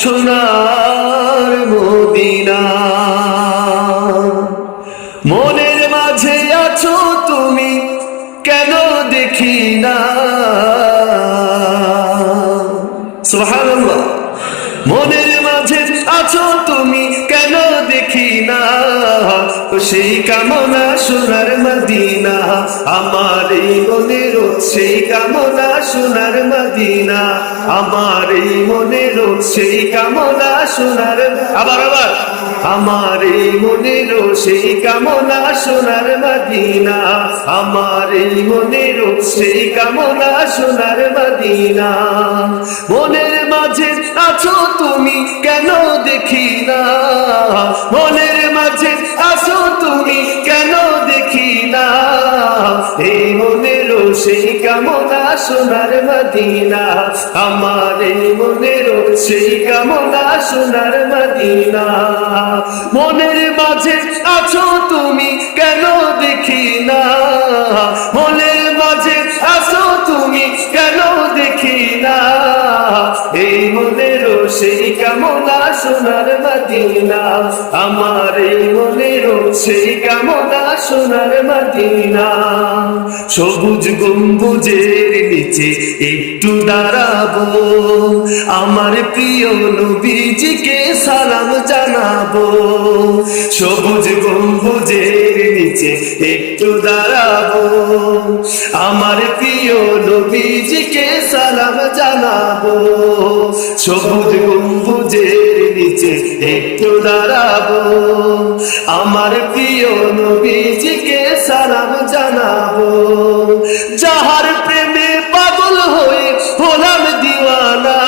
সোনার মদিনা। মনের মাঝে আছো তুমি, কেন দেখি না? সুবহানাল্লাহ। মনের মাঝে আছো তুমি, কেন দেখি না? সেই কামনা সোনার মদিনা, আমার এই মনের সেই কামনা সোনার মদিনা, আমার এই মনের সেই কামনা সোনার। আবার আমার এই মনের সেই কামনা সোনার মদিনা, আমার এই মনের সেই কামনা সোনার মদিনা। মনের মাঝে আছো তুমি, কেন দেখি না? মনের মাঝে আছো তুমি, কেন দেখি না? এই মনের সেই কামনা সোনার মদিনা, আমার এই মনের সেই কামনা সোনার মদিনা। মনের মাঝে আছো তুমি, কেন দেখি না? মনের মাঝে আছো তুমি, কেন দেখি না? এই মনের সেই কামনা সোনার মদিনা, আমার এই মনের সেই কামনা সোনার মদিনা। সবুজ গম্বুজের নিচে একটু দাঁড়াবো, আমার প্রিয় নবীজিকে সালাম জানাবো। সবুজ গম্বুজের নিচে একটু দাঁড়াবো, আমার প্রিয় নবীজিকে সালাম জানাবো। সবুজ গম্বুজের নিচে একটু দাঁড়াবো, আমার প্রিয় নবীজিকে সালাম জানাবো। যাহার প্রেমে পাগল হয়ে হলাম দিওয়ানা,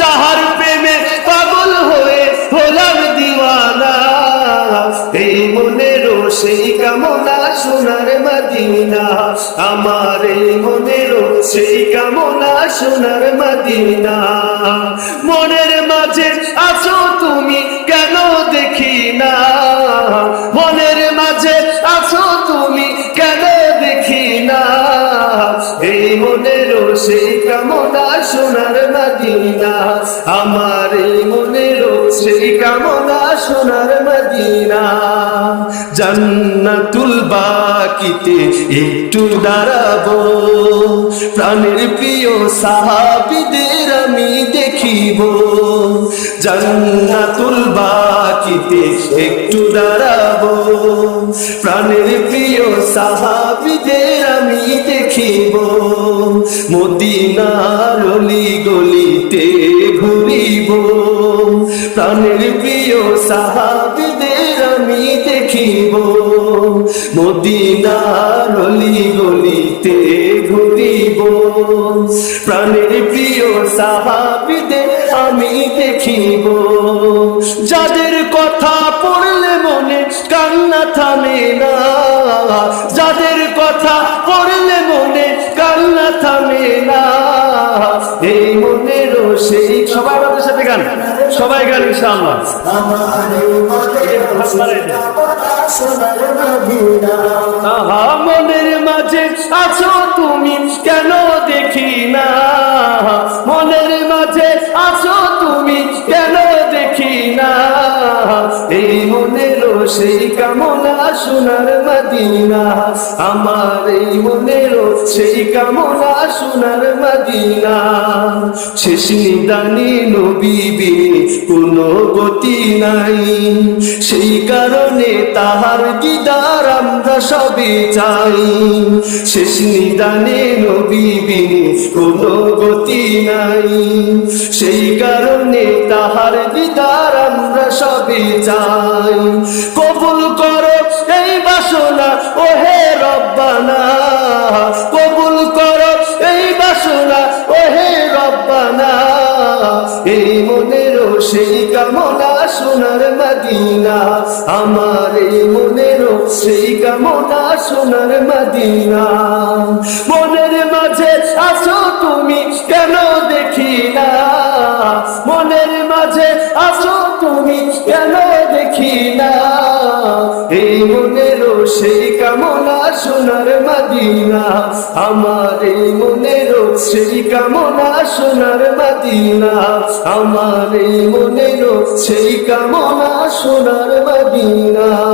যাহার প্রেমে পাগল হয়ে হলাম দিওয়ানা। এই মনের সেই কামনা সোনার মদিনা, আমার এই মনের সেই কামনা সোনার মদিনা। মনের মাঝে আছো তুমি, কেন দেখি না? মনের মাঝে আছো তুমি, কেন দেখি না? এই মনের সেই কামনা সোনার মদিনা, আমার এই মনের সেই কামনা সোনার মদিনা। জান্নাতুল বাকিতে একটু দাঁড়াবো, প্রাণের প্রিয় সাহাবীদের আমি দেখিব। জান্নাতুল বাকিতে একটু দাঁড়াবো, প্রাণের প্রিয় সাহাবীদের আমি দেখিব। মদিনার অলি গলিতে ঘুরিব, প্রাণের প্রিয় সাহাবীদের আমি দেখিব। মদিনার অলি গলিতে ঘুরিব, প্রাণের প্রিয় সাহাবীদের আমি দেখিব। যাদের কথা পড়লে মনে কান্না থামে না, যাদের কথা পড়লে মনে কান্না থামে না। এই মনের সেই সবাই আমাদের সাথে গান, সবাই গান ইনশাআল্লাহ। মনের মাঝে আছো তুমি, কেন দেখি না? মনের মাঝে আছো তুমি, কেন দেখি না? এই মনের সেই কামনা সোনার মদিনা, আমার এই মনের সেই কামনা সোনার মদিনা। শেষ নিদানে নবী বিনে কোনো গতি নাই, সেই কারণে তাহার দিদার আমরা সবে চাই। শেষ নিদানে নবী বিনে কোনো গতি নাই, সেই কারণে তাহার দিদার আমরা সবে চাই। কবুল করো এই বাসনা ওহে রব্বানা, কবুল করো এই বাসনা ওহে রব্বানা। এই মনের সেই কামনা সোনার মদিনা, আমার এই মনের সেই কামনা সোনার মদিনা। মনের মাঝে আছো তুমি, কেন দেখি না? মনের মাঝে আছো তুমি, কেন দেখি না? এই মনের সেই কামনা সোনার মদিনা, আমার এই মনেরও সেই কামনা সোনার মদিনা, আমার এই মনেরও সেই কামনা সোনার মদিনা।